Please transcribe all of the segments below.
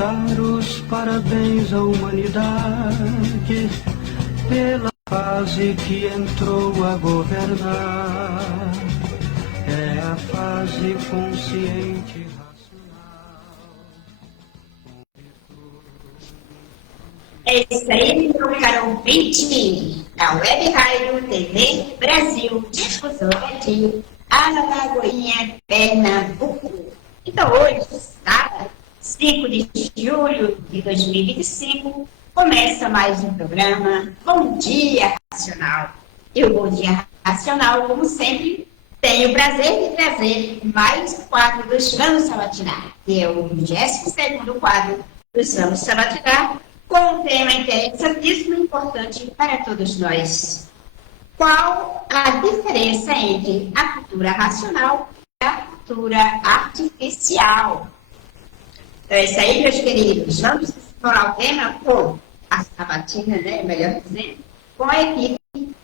dar os parabéns à humanidade pela fase que entrou a governar. É a fase consciente racional. É isso aí, meu caro ouvinte da Web Rádio TV Brasil, difusora de Alagoinha, Pernambuco. Então hoje, sábado, 5 de julho de 2025, começa mais um programa Bom Dia Racional. E o Bom Dia Racional, como sempre, tenho o prazer de trazer mais um quadro dos Vamos Sabatinar, que é o 22º quadro dos Vamos Sabatinar, com um tema interessantíssimo e importante para todos nós. Qual a diferença entre a cultura racional e a cultura artificial? Então é isso aí, meus queridos. Vamos explorar o tema com a sabatina, né? Melhor dizendo, com a equipe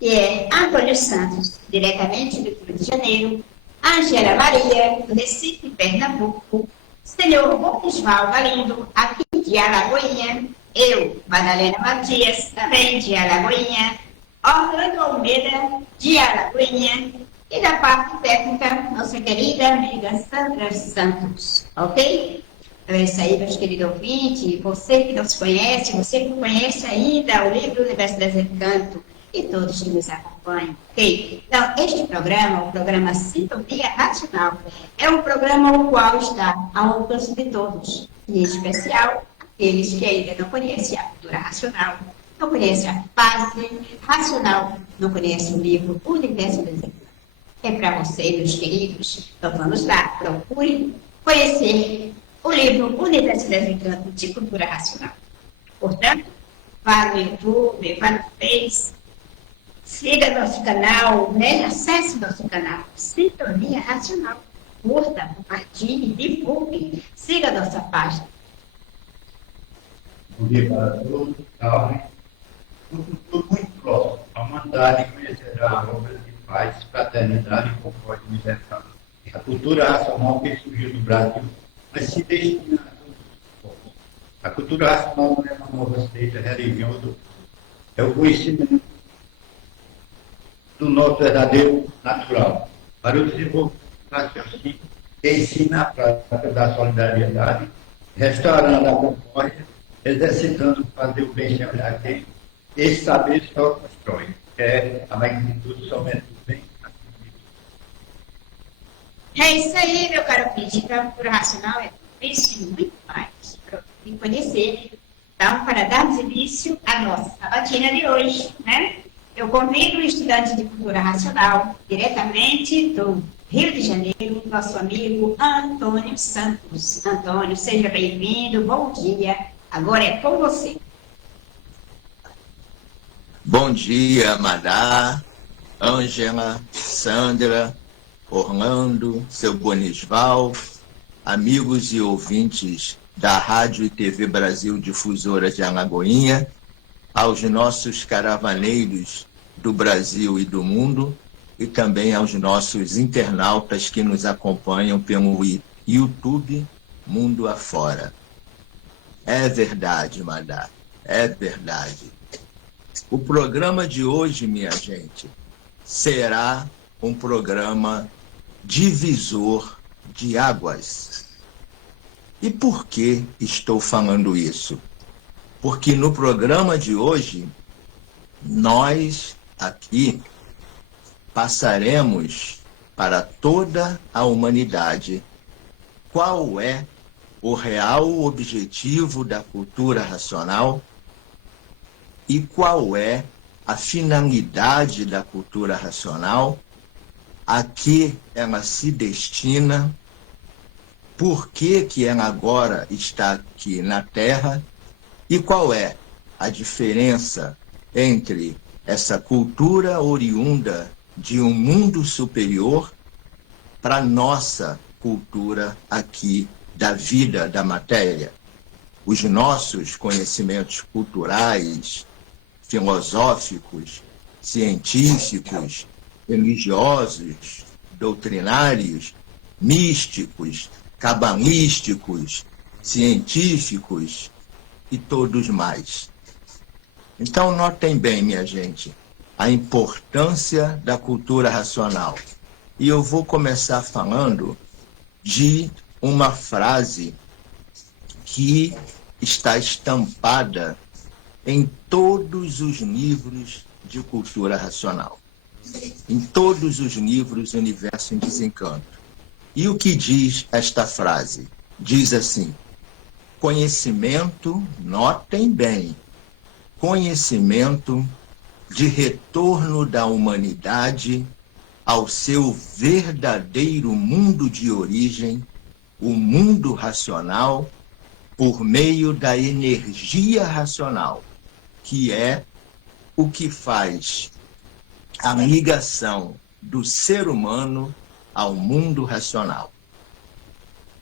que é Antônio Santos, diretamente do Rio de Janeiro, Angela Maria, do Recife, Pernambuco, senhor Bonisval Galindo, aqui de Alagoinha, eu, Madalena Matias, também de Alagoinha, Orlando Almeida, de Alagoinha, e da parte técnica, nossa querida amiga Sandra Santos, ok? Então é isso aí, meus queridos ouvintes, você que não se conhece, você que não conhece ainda o livro Universo Desencanto, e todos que nos acompanham, ok? Então, este programa, o programa Sintonia Racional, é um programa o qual está ao alcance de todos, em especial aqueles que ainda não conhecem a cultura racional, não conhecem a fase racional, não conhecem o livro Universo Desencanto. É para vocês, meus queridos, então vamos lá, procurem conhecer o livro Universo Desencanto de Cultura Racional. Portanto, vá no YouTube, vá no Face, siga nosso canal, né? Acesse nosso canal, Sintonia Racional. Curta, compartilhe, divulgue, siga a nossa página. Bom dia para todos. No futuro muito próximo, a humanidade conhecerá obras de paz, fraternidade e concórdia universal. A cultura racional que surgiu no Brasil, mas se destina a todos os povos. A cultura racional não é uma nova seita, religião ou doutrina. É o conhecimento do nosso verdadeiro natural, para o desenvolvimento do raciocínio, que ensina a prática da solidariedade, restaurando a concórdia, exercitando fazer o bem sempre a quem, esse saber só constrói, é a magnitude somente do bem. É isso aí, meu caro ouvinte. Então, a cultura racional é isso e muito mais para conhecer. Então, para darmos início à nossa sabatina de hoje, né? Eu convido o estudante de cultura racional, diretamente do Rio de Janeiro, nosso amigo Antônio Santos. Antônio, seja bem-vindo, bom dia. Agora é com você. Bom dia, Madá, Ângela, Sandra, Orlando, seu Bonisval, amigos e ouvintes da Rádio e TV Brasil Difusora de Alagoinha, aos nossos caravaneiros do Brasil e do mundo, e também aos nossos internautas que nos acompanham pelo YouTube Mundo Afora. É verdade, Madá, é verdade. O programa de hoje, minha gente, será um programa divisor de águas. E por que estou falando isso? Porque no programa de hoje, nós aqui passaremos para toda a humanidade qual é o real objetivo da cultura racional e qual é a finalidade da cultura racional, a que ela se destina, por que ela agora está aqui na Terra e qual é a diferença entre essa cultura oriunda de um mundo superior para a nossa cultura aqui da vida, da matéria. Os nossos conhecimentos culturais, filosóficos, científicos, religiosos, doutrinários, místicos, cabalísticos, científicos e todos mais. Então, notem bem, minha gente, a importância da cultura racional. E eu vou começar falando de uma frase que está estampada em todos os livros de cultura racional, em todos os livros Universo em Desencanto. E o que diz esta frase? Diz assim: conhecimento, notem bem, conhecimento de retorno da humanidade ao seu verdadeiro mundo de origem, o mundo racional, por meio da energia racional, que é o que faz a ligação do ser humano ao mundo racional.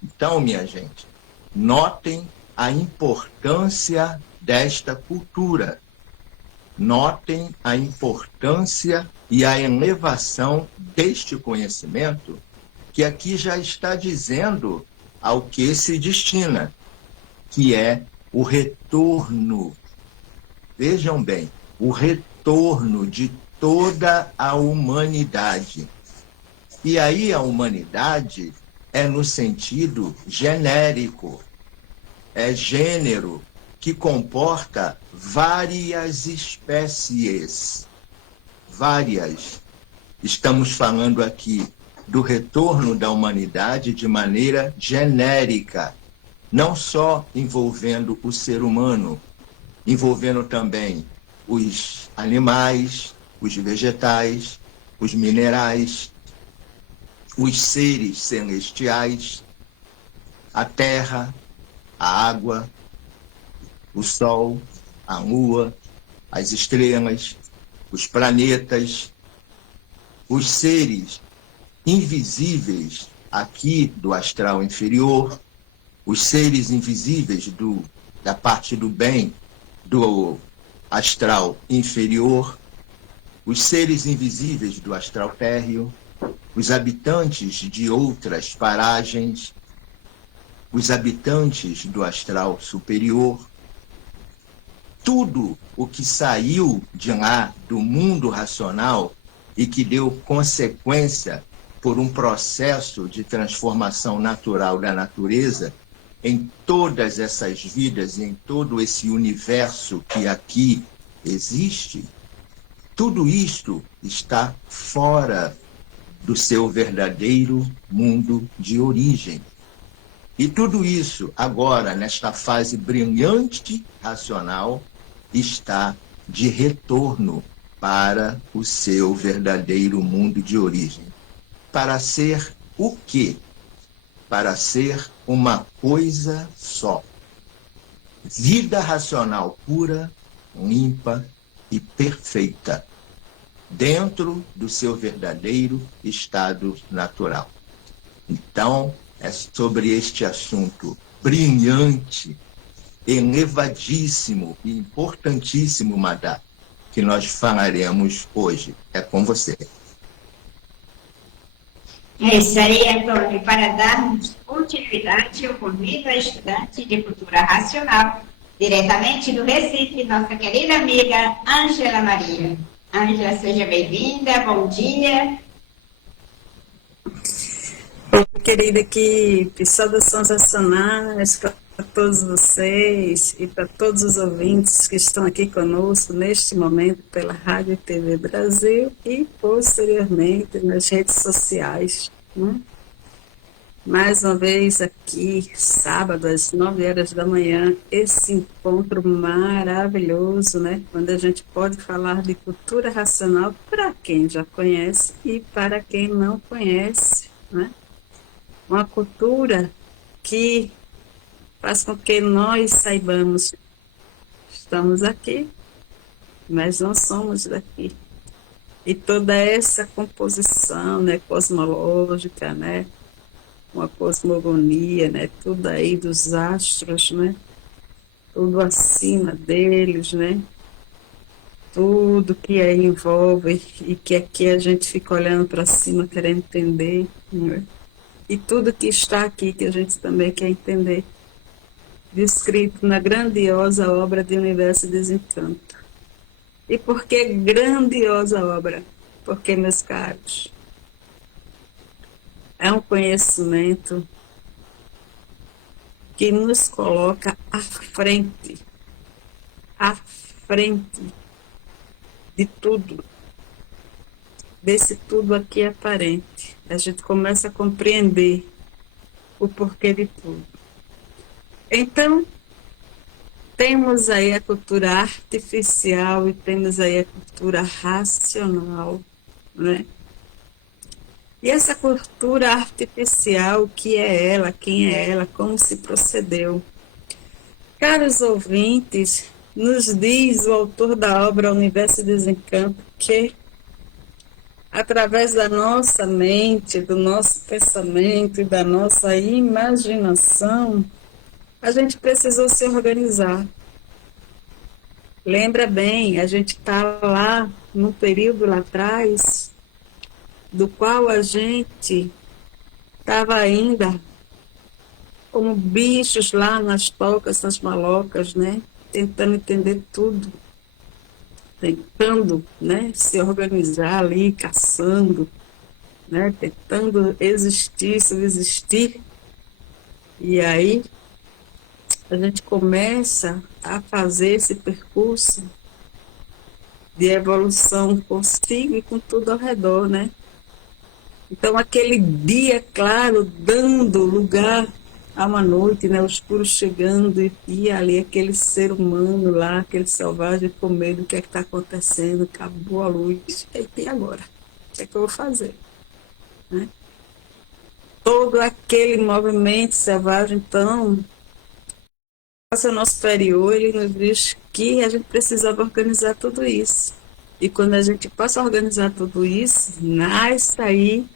Então, minha gente, notem a importância desta cultura. Notem a importância e a elevação deste conhecimento, que aqui já está dizendo ao que se destina, que é o retorno. Vejam bem, o retorno de toda a humanidade. E aí a humanidade é no sentido genérico, é gênero, que comporta várias espécies. Várias. Estamos falando aqui do retorno da humanidade de maneira genérica, não só envolvendo o ser humano, envolvendo também os animais, os vegetais, os minerais, os seres celestiais, a terra, a água, o sol, a lua, as estrelas, os planetas, os seres invisíveis aqui do astral inferior, os seres invisíveis da parte do bem do astral inferior, os seres invisíveis do astral térreo, os habitantes de outras paragens, os habitantes do astral superior, tudo o que saiu de lá do mundo racional e que deu consequência por um processo de transformação natural da natureza em todas essas vidas e em todo esse universo que aqui existe, tudo isto está fora do seu verdadeiro mundo de origem. E tudo isso, agora, nesta fase brilhante racional, está de retorno para o seu verdadeiro mundo de origem. Para ser o quê? Para ser uma coisa só. Vida racional pura, limpa e perfeita, dentro do seu verdadeiro estado natural. Então, é sobre este assunto brilhante, elevadíssimo e importantíssimo, Madá, que nós falaremos hoje. É com você. É isso aí, Antônio. E para darmos continuidade, eu convido a estudante de cultura racional, diretamente do Recife, nossa querida amiga Ângela Maria. Ângela, seja bem-vinda, bom dia. Querida, que saudações racionais para todos vocês e para todos os ouvintes que estão aqui conosco neste momento pela Rádio e TV Brasil e posteriormente nas redes sociais. Né? Mais uma vez aqui, sábado, às 9 horas da manhã, esse encontro maravilhoso, né? Onde a gente pode falar de cultura racional para quem já conhece e para quem não conhece, né? Uma cultura que faz com que nós saibamos, estamos aqui, mas não somos daqui. E toda essa composição, né, cosmológica, né, uma cosmogonia, né, tudo aí dos astros, né, tudo acima deles, né, tudo que aí envolve e que aqui a gente fica olhando para cima querendo entender, né? E tudo que está aqui que a gente também quer entender. descrito na grandiosa obra de Universo e Desencanto. E por que grandiosa obra? Porque, meus caros, é um conhecimento que nos coloca à frente de tudo, desse tudo aqui aparente. A gente começa a compreender o porquê de tudo. Então, temos aí a cultura artificial e temos aí a cultura racional, né? E essa cultura artificial, o que é ela, quem é ela, como se procedeu? Caros ouvintes, nos diz o autor da obra Universo e Desencanto que, através da nossa mente, do nosso pensamento e da nossa imaginação, a gente precisou se organizar. Lembra bem, a gente está lá num período lá atrás, do qual a gente estava ainda como bichos lá nas tocas, nas malocas, né? Tentando entender tudo, tentando, né, se organizar ali, caçando, né, tentando existir, subsistir. E aí a gente começa a fazer esse percurso de evolução consigo e com tudo ao redor, né? Então, aquele dia claro dando lugar a uma noite, né, o escuro chegando e ali aquele ser humano lá, aquele selvagem com medo, o que é que está acontecendo, acabou a luz, e agora? O que é que eu vou fazer? Né? Todo aquele movimento selvagem, então, o nosso superior, ele nos diz que a gente precisava organizar tudo isso. E quando a gente passa a organizar tudo isso, nasce aí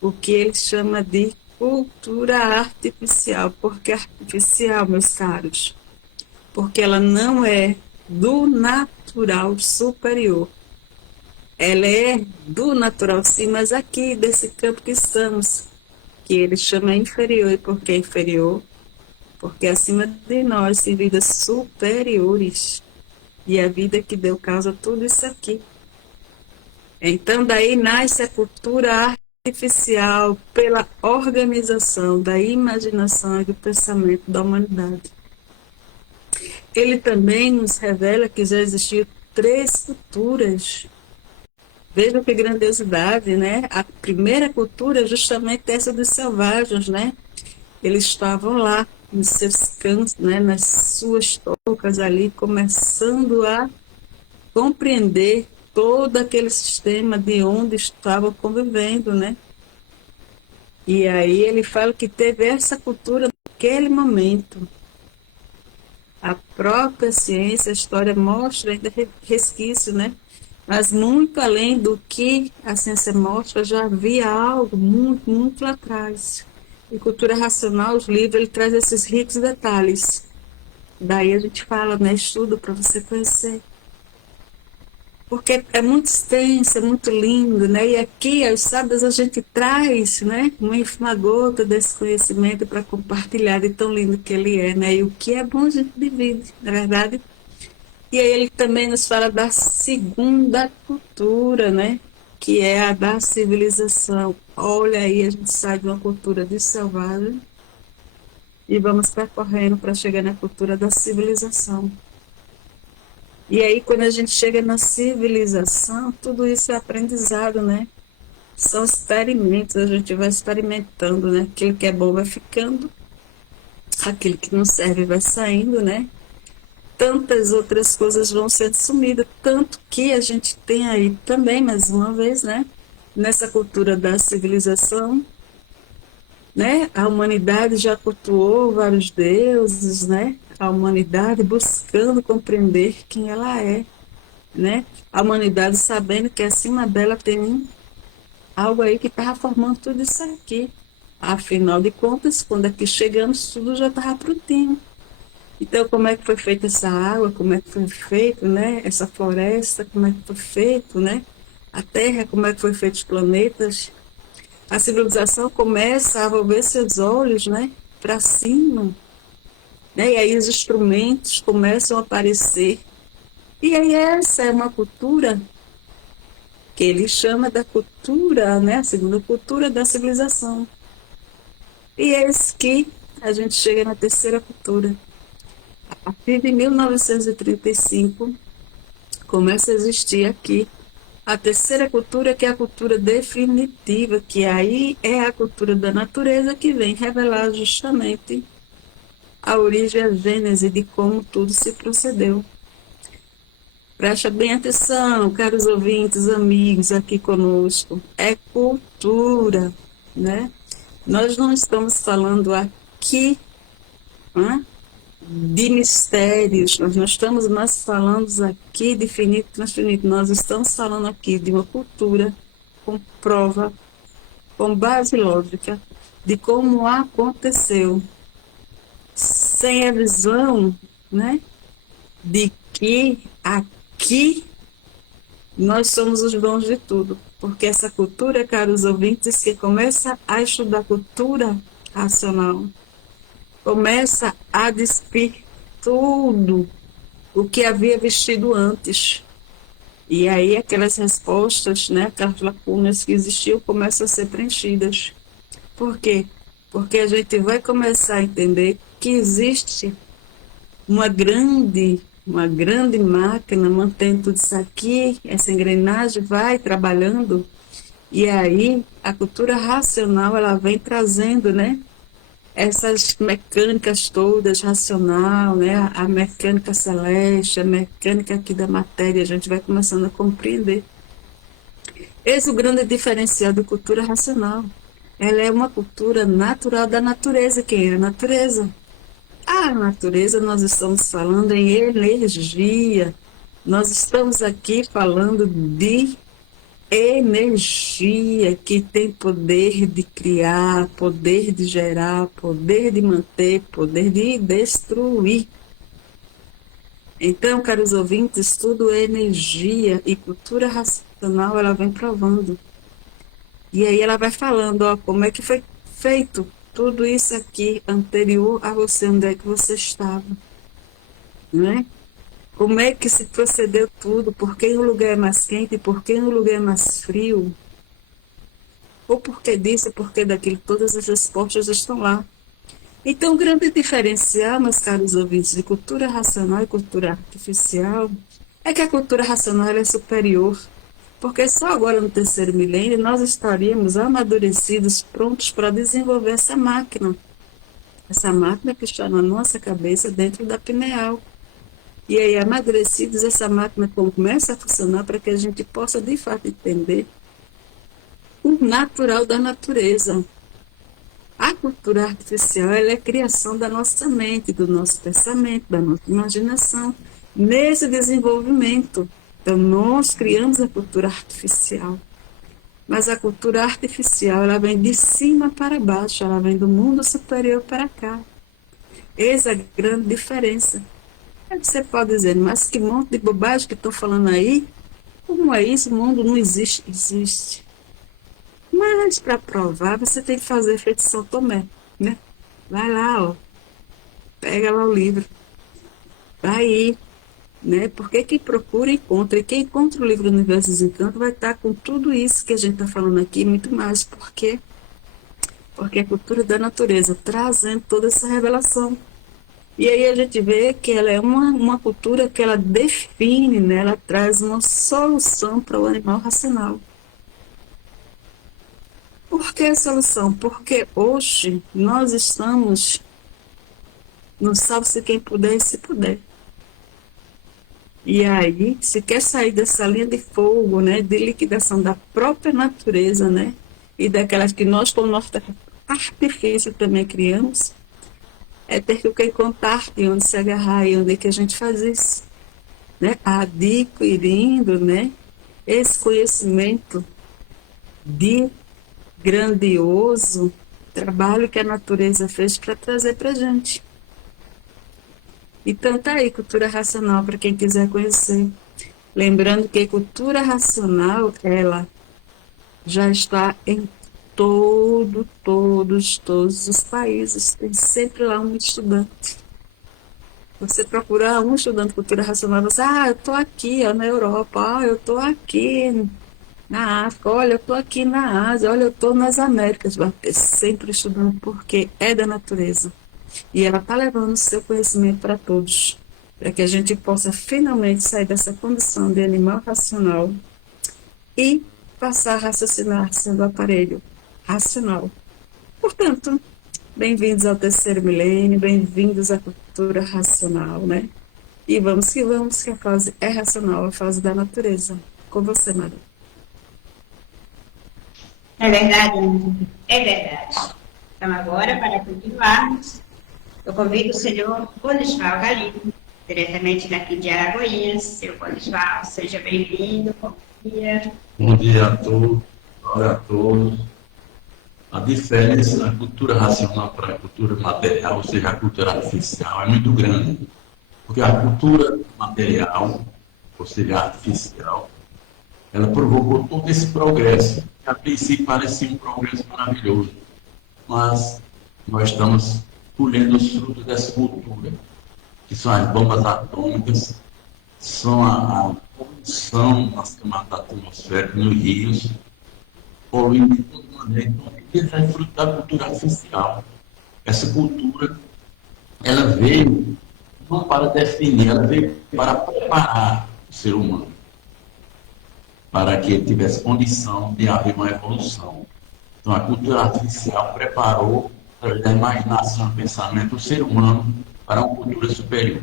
o que ele chama de cultura artificial. Por que artificial, meus caros? Porque ela não é do natural superior. Ela é do natural sim, mas aqui desse campo que estamos, que ele chama inferior. E por que inferior? Porque acima de nós tem vidas superiores. E a vida que deu causa a tudo isso aqui. Então daí nasce a cultura artificial pela organização da imaginação e do pensamento da humanidade. Ele também nos revela que já existiam 3 culturas. Veja que grandiosidade, né? A primeira cultura é justamente essa dos selvagens, né? Eles estavam lá nos seus cantos, né? Nas suas tocas ali, começando a compreender todo aquele sistema de onde estavam convivendo, né? E aí ele fala que teve essa cultura naquele momento. A própria ciência, a história mostra ainda resquício, né? Mas muito além do que a ciência mostra, já havia algo muito, muito lá atrás. E cultura racional, os livros, ele traz esses ricos detalhes. Daí a gente fala, né? Estudo para você conhecer. Porque é muito extenso, é muito lindo, né? E aqui, aos sábados, a gente traz, né, uma gota desse conhecimento para compartilhar de tão lindo que ele é, né? E o que é bom a gente divide, não é verdade? E aí ele também nos fala da segunda cultura, né? Que é a da civilização. Olha aí, a gente sai de uma cultura de selvagem e vamos percorrendo para chegar na cultura da civilização. E aí, quando a gente chega na civilização, tudo isso é aprendizado, né? São experimentos, a gente vai experimentando, né? Aquilo que é bom vai ficando, aquilo que não serve vai saindo, né? Tantas outras coisas vão sendo sumidas, tanto que a gente tem aí também, mais uma vez, né? Nessa cultura da civilização, né? A humanidade já cultuou vários deuses, né? A humanidade buscando compreender quem ela é, né? A humanidade sabendo que acima dela tem algo aí que estava formando tudo isso aqui. Afinal de contas, quando aqui chegamos, tudo já estava prontinho. Então, como é que foi feita essa água, como é que foi feito, né? Essa floresta, como é que foi feito, né? A Terra, como é que foi feito os planetas. A civilização começa a volver seus olhos, né? Para cima. né? E aí os instrumentos começam a aparecer. E aí essa é uma cultura que ele chama da cultura, né? A segunda cultura da civilização. E eis que a gente chega na terceira cultura. A partir de 1935, começa a existir aqui a terceira cultura, que é a cultura definitiva, que aí é a cultura da natureza, que vem revelar justamente a origem, a gênese de como tudo se procedeu. Presta bem atenção, caros ouvintes, amigos aqui conosco. É cultura, né? Nós não estamos falando aqui, né, de mistérios, nós não estamos mais falando aqui de finito transfinito, nós estamos falando aqui de uma cultura com prova, com base lógica, de como aconteceu, sem a visão, né, de que aqui nós somos os donos de tudo, porque essa cultura, caros ouvintes, que começa a estudar cultura racional, começa a despir tudo o que havia vestido antes. E aí aquelas respostas, né, aquelas lacunas que existiam começam a ser preenchidas. Por quê? Porque a gente vai começar a entender que existe uma grande máquina mantendo tudo isso aqui, essa engrenagem vai trabalhando, e aí a cultura racional ela vem trazendo, né, essas mecânicas todas, racional, né, a mecânica celeste, a mecânica aqui da matéria, a gente vai começando a compreender. Esse é o grande diferencial da cultura racional. Ela é uma cultura natural da natureza. Quem é a natureza? A natureza, nós estamos falando em energia, nós estamos aqui falando de energia que tem poder de criar, poder de gerar, poder de manter, poder de destruir. Então, caros ouvintes, tudo é energia e cultura racional ela vem provando. E aí ela vai falando, ó, como é que foi feito tudo isso aqui anterior a você, onde é que você estava, né? Como é que se procedeu tudo? Por que um lugar é mais quente? Por que um lugar é mais frio? Ou por que disso, por que daquilo? Todas as respostas estão lá. Então, o grande diferencial, meus caros ouvintes, de cultura racional e cultura artificial é que a cultura racional ela é superior. Porque só agora, no terceiro milênio, nós estaríamos amadurecidos, prontos para desenvolver essa máquina. Essa máquina que está na nossa cabeça, dentro da pineal. E aí, amadurecidos, essa máquina começa a funcionar para que a gente possa, de fato, entender o natural da natureza. A cultura artificial ela é a criação da nossa mente, do nosso pensamento, da nossa imaginação, nesse desenvolvimento. Então, nós criamos a cultura artificial. Mas a cultura artificial ela vem de cima para baixo, ela vem do mundo superior para cá. Essa é a grande diferença. Você pode dizer, mas que monte de bobagem que estou falando aí? Como é isso? O mundo não existe? Existe. Mas para provar, você tem que fazer feito São Tomé, né? Vai lá, ó. Pega lá o livro. Vai aí, né? Porque quem procura, encontra. E quem encontra o livro Universo dos Encantos vai estar com tudo isso que a gente está falando aqui, muito mais. Por quê? Porque é a cultura da natureza, trazendo toda essa revelação. E aí a gente vê que ela é uma cultura que ela define, né? Ela traz uma solução para o animal racional. Por que a solução? Porque hoje nós estamos no salve-se quem puder e se puder. E aí, se quer sair dessa linha de fogo, né? De liquidação da própria natureza, né? E daquelas que nós, como nosso artifício, também criamos, é ter que o que contar e onde se agarrar e onde é que a gente faz isso, né? Adquirindo, né? Esse conhecimento de grandioso trabalho que a natureza fez para trazer para a gente. Então tá aí, cultura racional, para quem quiser conhecer. Lembrando que cultura racional, ela já está em todos os países. Tem sempre lá um estudante. Você procura um estudante de cultura racional, você, eu estou aqui ó, na Europa, eu estou aqui na África, olha, eu estou aqui na Ásia, olha, eu estou nas Américas, vai ter sempre estudando porque é da natureza. E ela está levando o seu conhecimento para todos, para que a gente possa finalmente sair dessa condição de animal racional e passar a raciocinar sendo o aparelho racional. Portanto, bem-vindos ao terceiro milênio, bem-vindos à cultura racional, né? E vamos, que a fase é racional, a fase da natureza. Com você, Maria. É verdade, é verdade. Então, agora, para continuarmos, eu convido o senhor Bonisval Galindo, diretamente daqui de Aragoinhas. Senhor Bonisval, seja bem-vindo. Bom dia. Bom dia a todos. Olá a todos. A diferença da cultura racional para a cultura material, ou seja, a cultura artificial, é muito grande. Porque a cultura material, ou seja, artificial, ela provocou todo esse progresso, que a princípio parecia um progresso maravilhoso. Mas nós estamos colhendo os frutos dessa cultura, que são as bombas atômicas, são a poluição nas camadas atmosféricas, nos rios, poluindo de toda maneira. Então, isso é fruto da cultura artificial. Essa cultura, ela veio não para definir, ela veio para preparar o ser humano, para que ele tivesse condição de haver uma evolução. Então, a cultura artificial preparou, através da imaginação e pensamento, o ser humano para uma cultura superior.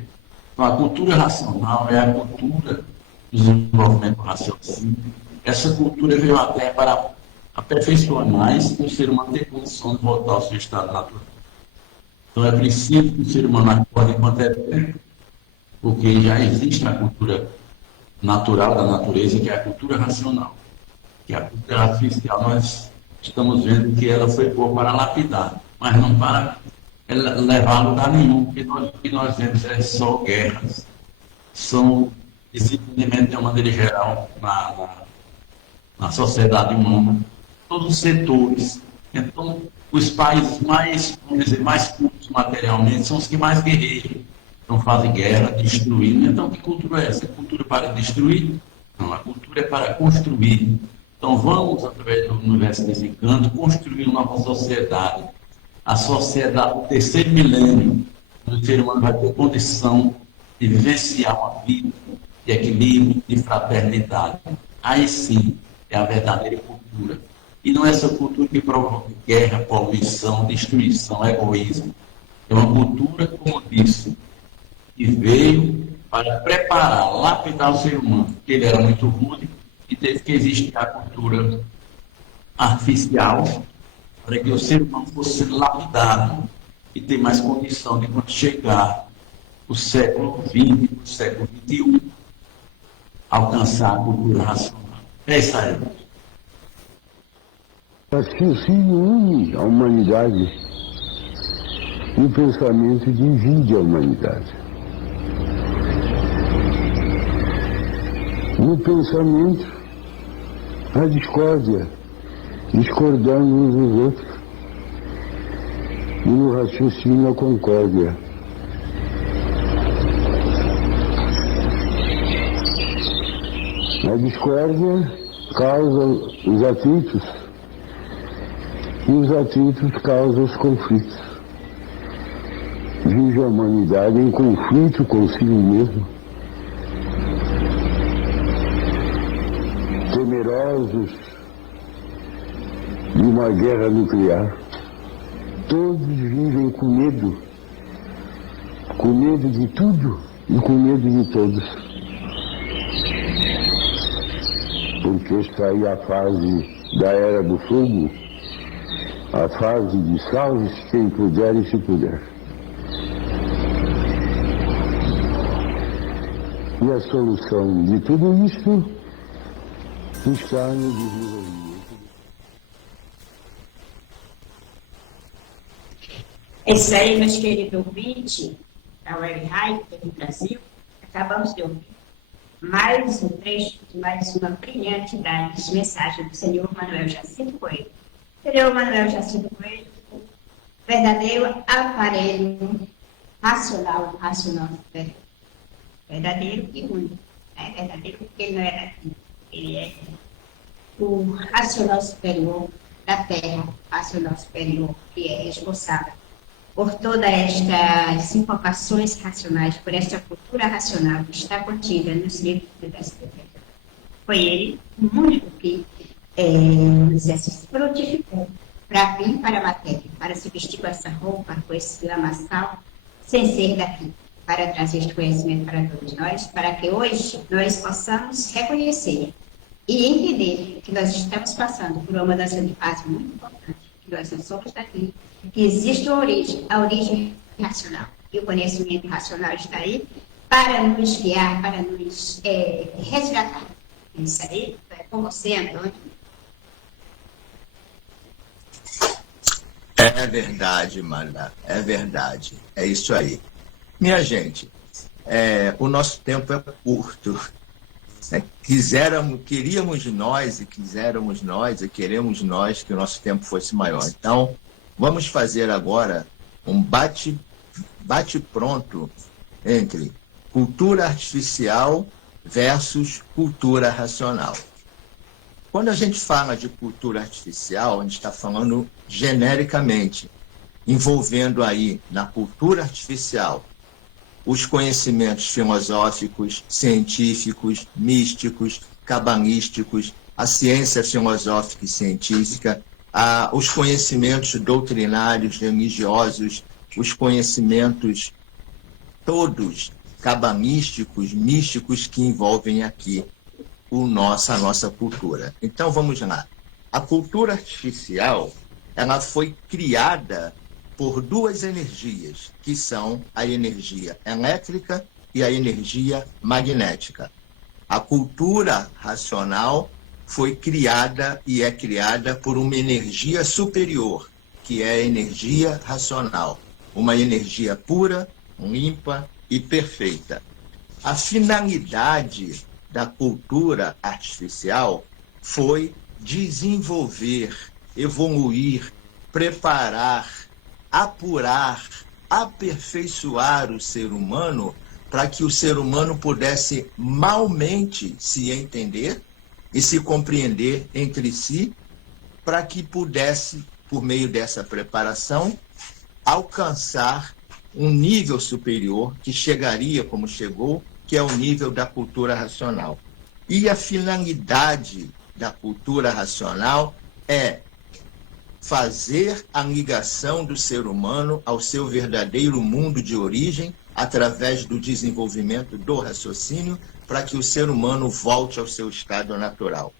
Então, a cultura racional é a cultura do desenvolvimento do raciocínio. Essa cultura veio até para aperfeiçoar mais e o ser humano ter condição de voltar ao seu estado natural. Então, é preciso que o ser humano acorde enquanto é tempo, porque já existe a cultura natural da natureza, que é a cultura racional. Que a cultura artificial, nós estamos vendo que ela foi boa para lapidar, mas não para levar a lugar nenhum, porque o que nós vemos é só guerras. São desenvolvimentos de uma maneira geral na sociedade humana, todos os setores. Então, os países mais, vamos dizer, mais cultos materialmente são os que mais guerreiam. Então fazem guerra, destruindo. Então, que cultura é essa? É cultura para destruir? Não, a cultura é para construir. Então, vamos, através do Universo Desencanto, construir uma nova sociedade. A sociedade do terceiro milênio, onde o ser humano vai ter condição de vivenciar uma vida de equilíbrio, de fraternidade. Aí sim, é a verdadeira cultura. E não é essa cultura que provoca guerra, poluição, destruição, egoísmo. É uma cultura, como disse, que veio para preparar, lapidar o ser humano, porque ele era muito rude e teve que existir a cultura artificial para que o ser humano fosse lapidado e ter mais condição de, quando chegar o século XX, o século XXI, alcançar a cultura racional. É isso aí. O raciocínio une a humanidade e o pensamento divide a humanidade. No pensamento, a discórdia, discordando uns dos outros. E no raciocínio, a concórdia. A discórdia causa os atritos e os atritos causam os conflitos. Vive a humanidade em conflito consigo mesmo, temerosos de uma guerra nuclear. Todos vivem com medo de tudo e com medo de todos. Porque está aí a fase da Era do Fogo, a fase de salve-se quem puder e se puder. E a solução de tudo isso está no desenvolvimento. É isso aí, meus queridos ouvintes da Web Rádio do Brasil. Acabamos de ouvir mais um trecho de mais uma brilhante das mensagens do senhor Manuel Jacinto Coelho. Senhor Manuel Jacinto Coelho, verdadeiro aparelho racional, racional superior. Verdadeiro e único. É verdadeiro porque ele não é daqui. Ele é o racional superior da Terra, racional superior que é responsável por todas estas invocações racionais, por esta cultura racional que está contida nos livros das Escrituras. Foi ele o único que se frutificou para vir para a matéria, para se vestir com essa roupa, com esse lamaçal, sem ser daqui, para trazer este conhecimento para todos nós, para que hoje nós possamos reconhecer e entender que nós estamos passando por uma mudança de fase muito importante, que nós não somos daqui, que existe a origem racional. E o conhecimento racional está aí para nos guiar, para nos resgatar. Isso aí é com você, Antônio. É verdade, Marla, é verdade. É isso aí. Minha gente, o nosso tempo é curto. Queríamos nós e queremos nós que o nosso tempo fosse maior. Então, vamos fazer agora um bate-pronto entre cultura artificial versus cultura racional. Quando a gente fala de cultura artificial, a gente está falando genericamente, envolvendo aí na cultura artificial os conhecimentos filosóficos, científicos, místicos, cabalísticos, a ciência filosófica e científica, os conhecimentos doutrinários, religiosos, os conhecimentos todos cabalísticos, místicos que envolvem aqui a nossa cultura. Então vamos lá. A cultura artificial, ela foi criada por duas energias, que são a energia elétrica e a energia magnética. A cultura racional foi criada e é criada por uma energia superior, que é a energia racional, uma energia pura, limpa e perfeita. A finalidade da cultura artificial foi desenvolver, evoluir, preparar, apurar, aperfeiçoar o ser humano para que o ser humano pudesse malmente se entender e se compreender entre si, para que pudesse, por meio dessa preparação, alcançar um nível superior que chegaria como chegou, que é o nível da cultura racional. E a finalidade da cultura racional é fazer a ligação do ser humano ao seu verdadeiro mundo de origem através do desenvolvimento do raciocínio para que o ser humano volte ao seu estado natural.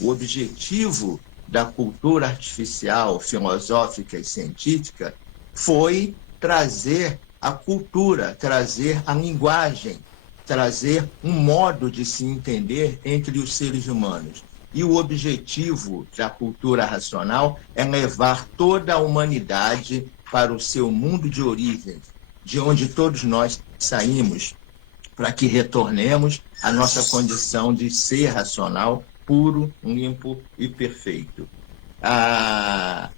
O objetivo da cultura artificial, filosófica e científica foi trazer a cultura, trazer a linguagem, trazer um modo de se entender entre os seres humanos. E o objetivo da cultura racional é levar toda a humanidade para o seu mundo de origem, de onde todos nós saímos, para que retornemos à nossa condição de ser racional, puro, limpo e perfeito. A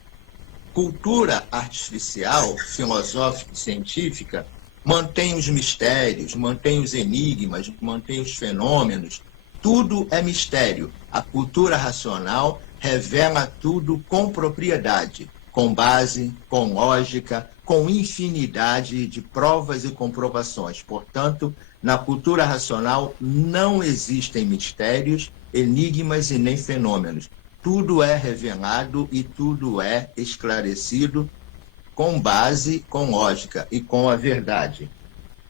cultura artificial, filosófica e científica mantém os mistérios, mantém os enigmas, mantém os fenômenos. Tudo é mistério. A cultura racional revela tudo com propriedade, com base, com lógica, com infinidade de provas e comprovações. Portanto, na cultura racional não existem mistérios, enigmas e nem fenômenos. Tudo é revelado e tudo é esclarecido com base, com lógica e com a verdade.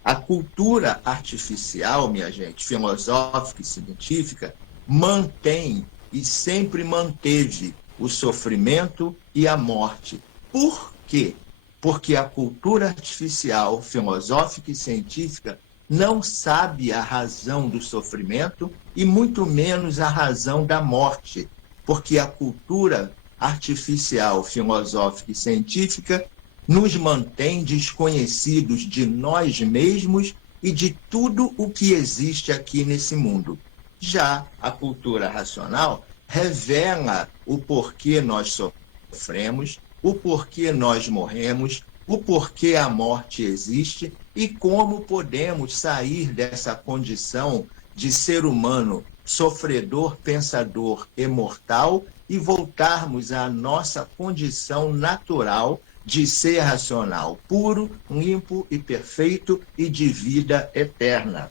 A cultura artificial, minha gente, filosófica e científica, mantém e sempre manteve o sofrimento e a morte. Por quê? Porque a cultura artificial, filosófica e científica não sabe a razão do sofrimento e muito menos a razão da morte, porque a cultura artificial, filosófica e científica nos mantém desconhecidos de nós mesmos e de tudo o que existe aqui nesse mundo. Já a cultura racional revela o porquê nós sofremos, o porquê nós morremos, o porquê a morte existe e como podemos sair dessa condição de ser humano sofredor, pensador e mortal e voltarmos à nossa condição natural de ser racional, puro, limpo e perfeito e de vida eterna.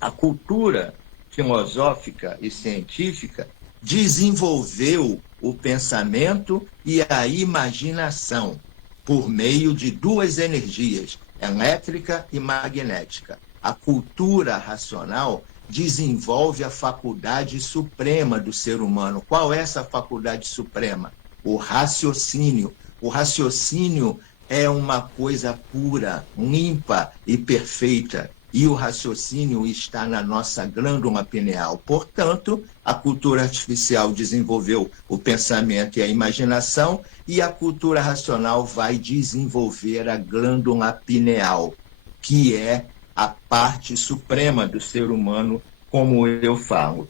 A cultura filosófica e científica desenvolveu o pensamento e a imaginação por meio de duas energias, elétrica e magnética. A cultura racional desenvolve a faculdade suprema do ser humano. Qual é essa faculdade suprema? O raciocínio. O raciocínio é uma coisa pura, limpa e perfeita. E o raciocínio está na nossa glândula pineal. Portanto, a cultura artificial desenvolveu o pensamento e a imaginação, e a cultura racional vai desenvolver a glândula pineal, que é a parte suprema do ser humano, como eu falo.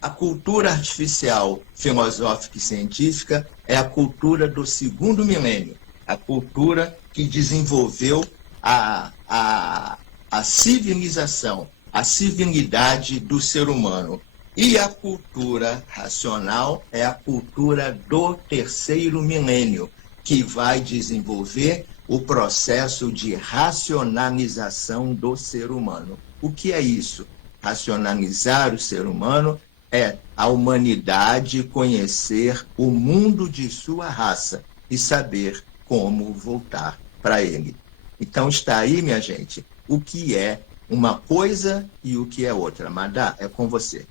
A cultura artificial, filosófica e científica é a cultura do segundo milênio, a cultura que desenvolveu a civilização, a civilidade do ser humano. E a cultura racional é a cultura do terceiro milênio, que vai desenvolver o processo de racionalização do ser humano. O que é isso? Racionalizar o ser humano é a humanidade conhecer o mundo de sua raça e saber como voltar para ele. Então está aí, minha gente, o que é uma coisa e o que é outra. Madá, é com você.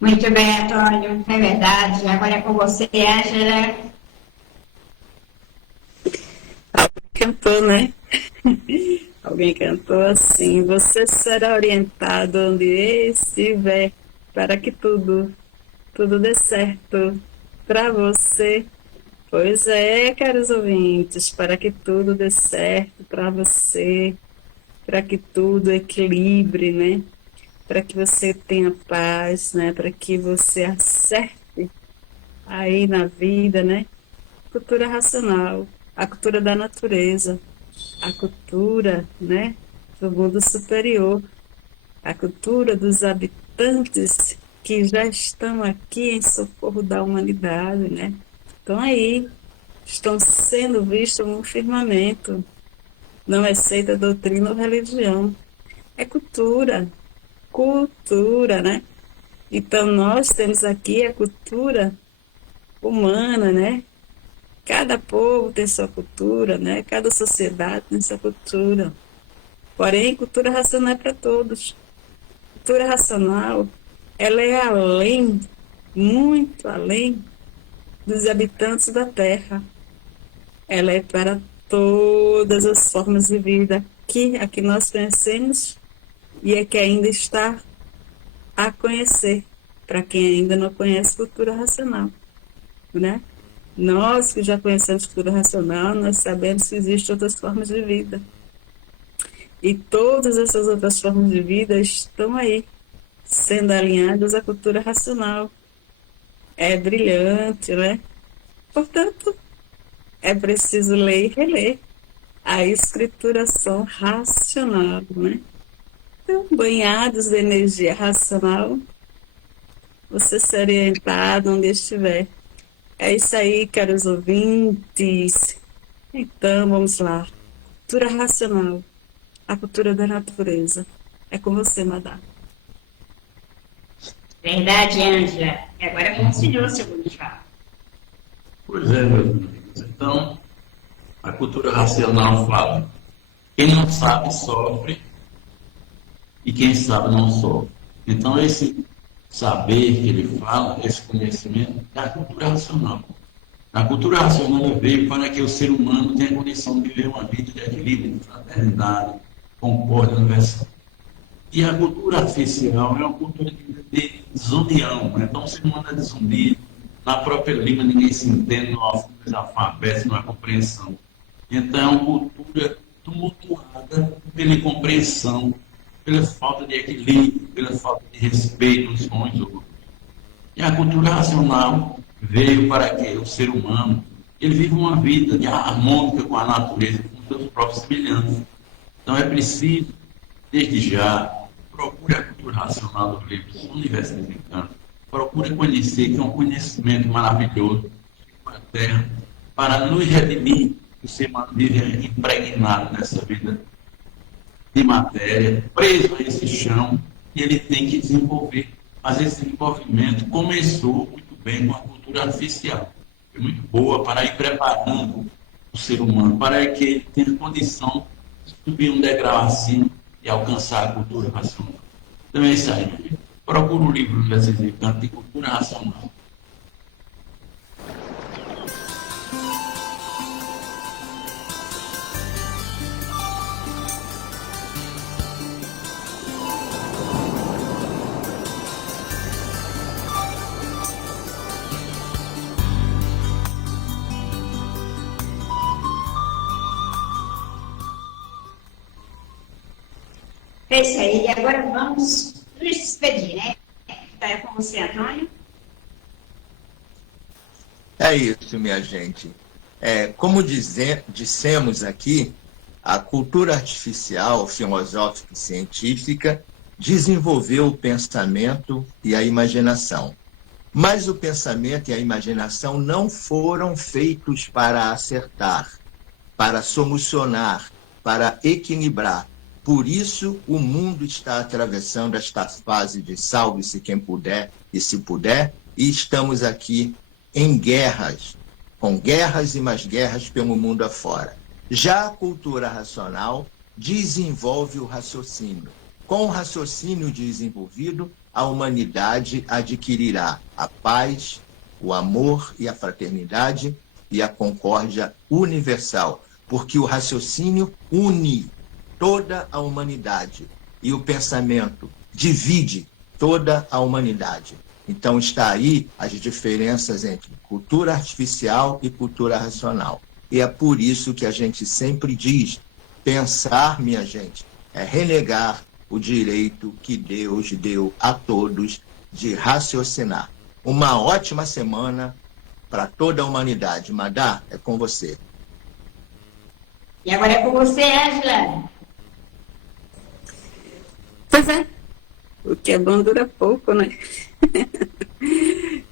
Muito bem, Antônio, é verdade. Agora é com você, Ângela. Alguém cantou, né? Alguém cantou assim: você será orientado onde estiver, para que tudo dê certo para você. Pois é, caros ouvintes, para que tudo dê certo para você, para que tudo equilibre, né? Para que você tenha paz, né? Para que você acerte aí na vida, né? Cultura racional, a cultura da natureza, a cultura, né? Do mundo superior, a cultura dos habitantes que já estão aqui em socorro da humanidade, né? Estão aí, estão sendo vistos no firmamento. Não é seita, doutrina ou religião. É cultura, né? Então nós temos aqui a cultura humana, né? Cada povo tem sua cultura, né? Cada sociedade tem sua cultura. Porém, cultura racional é para todos. Cultura racional, ela é além, muito além dos habitantes da Terra. Ela é para todas as formas de vida a que nós conhecemos e a que ainda está a conhecer, para quem ainda não conhece cultura racional, né? Nós que já conhecemos cultura racional, nós sabemos que existem outras formas de vida. E todas essas outras formas de vida estão aí, sendo alinhadas à cultura racional. É brilhante, né? Portanto, é preciso ler e reler a escrituração racional, né? Então, banhados de energia racional, você será orientado onde estiver. É isso aí, caros ouvintes. Então, vamos lá. Cultura racional, a cultura da natureza. É com você, Madá. Verdade, Ângela. E agora continua, segundo João. Pois é, meus amigos. Então, a cultura racional fala: quem não sabe sofre e quem sabe não sofre. Então, esse saber que ele fala, esse conhecimento, é a cultura racional. A cultura racional veio para que o ser humano tenha condição de viver uma vida de equilíbrio, de fraternidade, concórdia universal. E a cultura artificial é uma cultura de desunião, né? Então o ser humano é desunido, na própria língua ninguém se entende, no alfabeto, não há compreensão. Então é uma cultura tumultuada pela incompreensão, pela falta de equilíbrio, pela falta de respeito uns com os outros. E a cultura racional veio para que o ser humano ele vive uma vida harmônica com a natureza, com seus próprios semelhantes. Então é preciso, desde já, procure a cultura racional dos livros Universo Desencantado. Procure conhecer, que é um conhecimento maravilhoso da Terra, para nos redimir, que o ser humano vive impregnado nessa vida de matéria, preso a esse chão, e ele tem que desenvolver. Mas esse desenvolvimento começou muito bem com a cultura artificial. Foi muito boa para ir preparando o ser humano, para que ele tenha condição de subir um degrau acima e alcançar a cultura racional. Então é isso aí, meu amigo. Procura um livro universitário de cultura racional. É isso aí. E agora vamos nos despedir, né? Está com você, Antônio? É isso, minha gente. Como dissemos aqui, a cultura artificial, filosófica e científica desenvolveu o pensamento e a imaginação. Mas o pensamento e a imaginação não foram feitos para acertar, para solucionar, para equilibrar. Por isso, o mundo está atravessando esta fase de salve-se quem puder e se puder, e estamos aqui em guerras, com guerras e mais guerras pelo mundo afora. Já a cultura racional desenvolve o raciocínio. Com o raciocínio desenvolvido, a humanidade adquirirá a paz, o amor e a fraternidade e a concórdia universal, porque o raciocínio une toda a humanidade e o pensamento divide toda a humanidade. Então está aí as diferenças entre cultura artificial e cultura racional. E é por isso que a gente sempre diz, pensar, minha gente, é renegar o direito que Deus deu a todos de raciocinar. Uma ótima semana para toda a humanidade. Madá, é com você. E agora é com você, Ângela. Pois é, o que é bom dura pouco, né?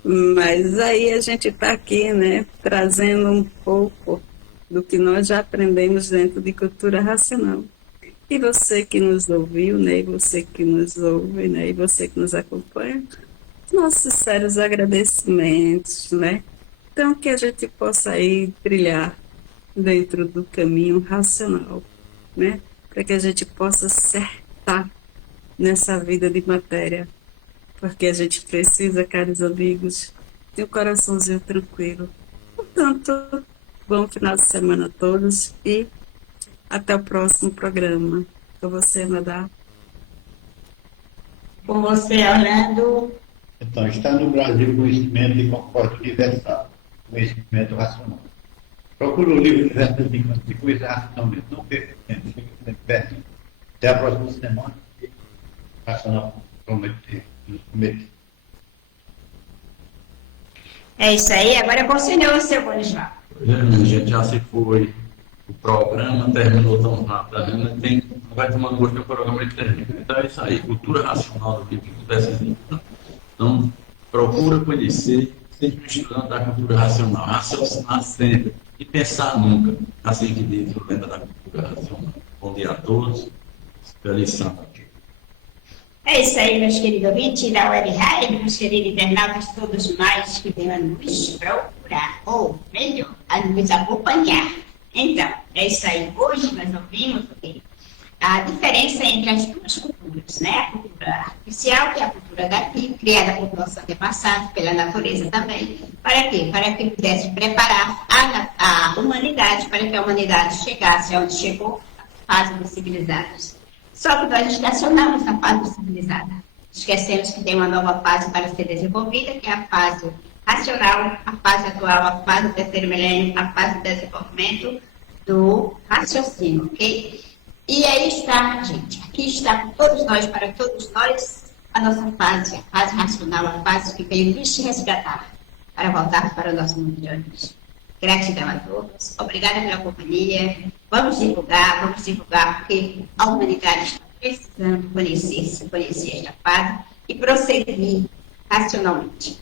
Mas aí a gente está aqui, né, trazendo um pouco do que nós já aprendemos dentro de cultura racional. E você que nos ouviu, né, e você que nos ouve, né, e você que nos acompanha, nossos sérios agradecimentos, né? Então que a gente possa aí trilhar dentro do caminho racional, né? Para que a gente possa acertar nessa vida de matéria, porque a gente precisa, caros amigos, de um coraçãozinho tranquilo. Portanto, bom final de semana a todos e até o próximo programa. Com você, Madá. Com você, Orlando. Então, está no Brasil conhecimento de concórdia universal, conhecimento racional. Procura o livro de coisa racional mesmo, não perca tempo, fica perto. Até a próxima semana. Racional prometer. É isso aí, agora é com o senhor, seu Bonisval. A gente já se foi, o programa terminou tão rápido, vai tomando gosto do programa de termina. Então é isso aí, cultura racional do que acontece. Então, procura conhecer, sempre estudando da cultura racional, raciocinar sempre e pensar nunca, assim que diz o lema da cultura racional. Bom dia a todos, feliz sábado. É isso aí, meus queridos ouvintes da Web Rádio, meus queridos internautas, todos nós que venham nos procurar, ou melhor, a nos acompanhar. Então, é isso aí. Hoje nós ouvimos a diferença entre as duas culturas, né? A cultura artificial, que é a cultura daqui, criada por nossos antepassados, pela natureza também. Para quê? Para que pudesse preparar a humanidade, para que a humanidade chegasse onde chegou, a fase dos civilizados. Só que nós estacionamos na fase civilizada. Esquecemos que tem uma nova fase para ser desenvolvida, que é a fase racional, a fase atual, a fase do terceiro milênio, a fase do desenvolvimento do raciocínio, ok? E aí está, gente, aqui está com todos nós, para todos nós, a nossa fase, a fase racional, a fase que veio nos resgatar para voltar para o nosso mundo de origem. Gratidão a todos, obrigada pela companhia. Vamos divulgar, porque a humanidade está precisando conhecer esta fase e prosseguir racionalmente.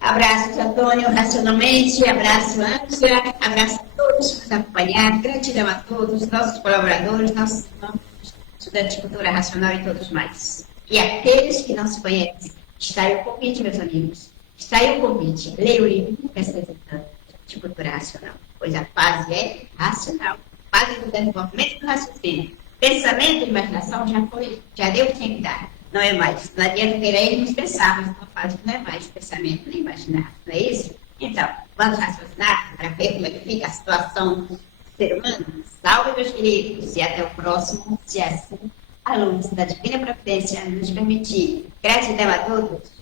Abraços, Antônio, racionalmente, abraço, Ângela, abraço a todos que nos acompanharam, gratidão a todos, nossos colaboradores, nossos estudantes de cultura racional e todos mais. E aqueles que não se conhecem, está aí o convite, meus amigos, está aí o convite, leia o livro representando de cultura racional, pois a fase é racional, fase do desenvolvimento do raciocínio. Pensamento e imaginação já deu o que tinha que dar. Não é mais. Não adianta querermos pensar, mas uma fase não é mais pensamento nem imaginar. Não é isso? Então, vamos raciocinar para ver como é que fica a situação do ser humano? Salve, meus queridos, e até o próximo, se assim a luz da Divina Providência nos permitir. Gratidão a todos.